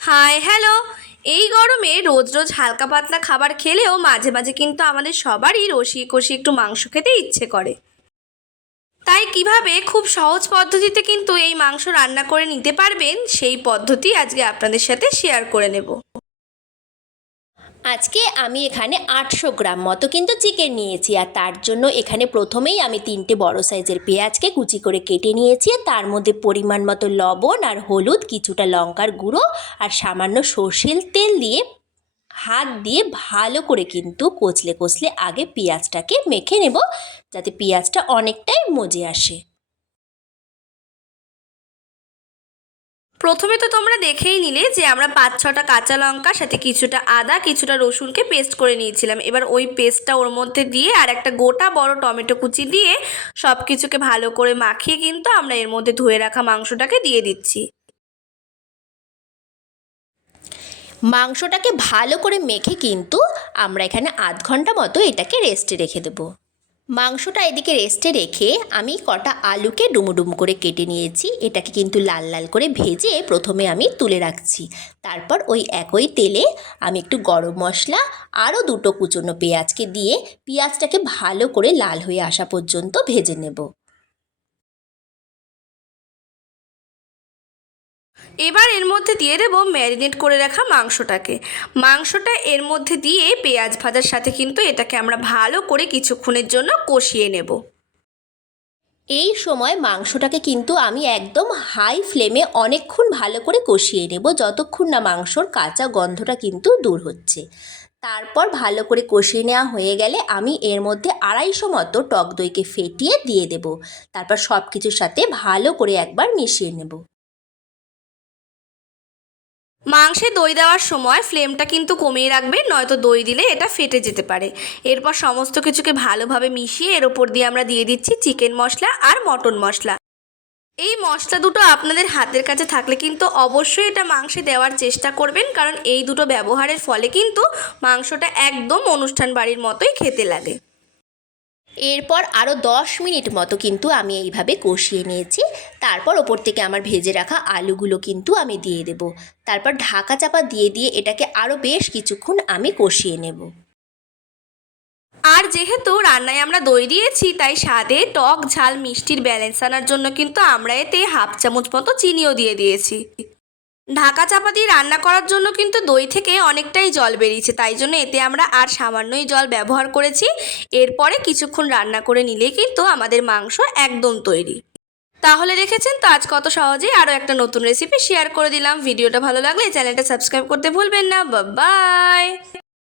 Hi hello এই গরমে রোজ রোজ হালকা পাতলা খাবার খেলেও মাঝে মাঝে কিন্তু আমাদের সবারই রসিয়ে কষি একটু মাংস খেতে ইচ্ছে করে। তাই কীভাবে খুব সহজ পদ্ধতিতে কিন্তু এই মাংস রান্না করে নিতে পারবেন সেই পদ্ধতি আজকে আপনাদের সাথে শেয়ার করে নেব। আজকে আমি এখানে আটশো গ্রাম মতো কিন্তু চিকেন নিয়েছি আর তার জন্য এখানে প্রথমেই আমি তিনটে বড় সাইজের পেঁয়াজকে কুচি করে কেটে নিয়েছি। তার মধ্যে পরিমাণ মতো লবণ আর হলুদ, কিছুটা লঙ্কার গুঁড়ো আর সামান্য সর্ষের তেল দিয়ে হাত দিয়ে ভালো করে কিন্তু কচলে কচলে আগে পেঁয়াজটাকে মেখে নেব যাতে পেঁয়াজটা অনেকটাই মজে আসে। প্রথমে তো তোমরা দেখেই নিলে যে আমরা পাঁচ ছটা কাঁচা লঙ্কা, সাথে কিছুটা আদা, কিছুটা রসুনকে পেস্ট করে নিয়েছিলাম। এবার ওই পেস্টটা ওর মধ্যে দিয়ে আর একটা গোটা বড় টমেটো কুচি দিয়ে সব কিছুকে ভালো করে মাখিয়ে কিন্তু আমরা এর মধ্যে ধুয়ে রাখা মাংসটাকে দিয়ে দিচ্ছি। মাংসটাকে ভালো করে মেখে কিন্তু আমরা এখানে আধ ঘণ্টা মতো এটাকে রেস্টে রেখে দেবো। মাংসটা এদিকে রেস্টে রেখে আমি কটা আলুকে ডুমো ডুমো করে কেটে নিয়েছি। এটাকে কিন্তু লাল লাল করে ভেজে প্রথমে আমি তুলে রাখছি। তারপর ওই একই তেলে আমি একটু গরম মশলা, আরও দুটো কুচনো পেঁয়াজকে দিয়ে পেঁয়াজটাকে ভালো করে লাল হয়ে আসা পর্যন্ত ভেজে নেব। এবার এর মধ্যে দিয়ে দেবো ম্যারিনেট করে রাখা মাংসটাকে। মাংসটা এর মধ্যে দিয়ে পেঁয়াজ ভাজার সাথে কিন্তু এটাকে আমরা ভালো করে কিছুক্ষণের জন্য কষিয়ে নেব। এই সময় মাংসটাকে কিন্তু আমি একদম হাই ফ্লেমে অনেকক্ষণ ভালো করে কষিয়ে নেব, যতক্ষণ না মাংসর কাঁচা গন্ধটা কিন্তু দূর হচ্ছে। তারপর ভালো করে কষিয়ে নেওয়া হয়ে গেলে আমি এর মধ্যে আড়াইশো মতো টক দইকে ফেটিয়ে দিয়ে দেব। তারপর সব কিছুর সাথে ভালো করে একবার মিশিয়ে নেব। মাংসে দই দেওয়ার সময় ফ্লেমটা কিন্তু কমিয়ে রাখবেন নয়তো দই দিলে এটা ফেটে যেতে পারে। এরপর সমস্ত কিছুকে ভালোভাবে মিশিয়ে এর ওপর দিয়ে আমরা দিয়ে দিচ্ছি চিকেন মশলা আর মটন মশলা। এই মশলা দুটো আপনাদের হাতের কাছে থাকলে কিন্তু অবশ্যই এটা মাংসে দেওয়ার চেষ্টা করবেন, কারণ এই দুটো ব্যবহারের ফলে কিন্তু মাংসটা একদম অনুষ্ঠান বাড়ির মতোই খেতে লাগে। এরপর আরও দশ মিনিট মতো কিন্তু আমি এইভাবে কষিয়ে নিয়েছি। তারপর ওপর থেকে আমার ভেজে রাখা আলুগুলো কিন্তু আমি দিয়ে দেব। তারপর ঢাকা চাপা দিয়ে দিয়ে এটাকে আরও বেশ কিছুক্ষণ আমি কষিয়ে নেব। আর যেহেতু রান্নায় আমরা দই দিয়েছি, তাই স্বাদে টক, ঝাল, মিষ্টির ব্যালেন্স আনার জন্য কিন্তু আমরা এতে হাফ চামচ মতো চিনিও দিয়ে দিয়েছি। ঢাকা চাপা দিয়ে রান্না করার জন্য কিন্তু দই থেকে অনেকটাই জল বেরিয়েছে, তাই জন্য এতে আমরা আর সামান্যই জল ব্যবহার করেছি। এরপরে কিছুক্ষণ রান্না করে নিলে কিন্তু আমাদের মাংস একদম তৈরি। তাহলে দেখেছেন তো আজ কত সহজেই আরও একটা নতুন রেসিপি শেয়ার করে দিলাম। ভিডিওটা ভালো লাগলে চ্যানেলটা সাবস্ক্রাইব করতে ভুলবেন না। বাই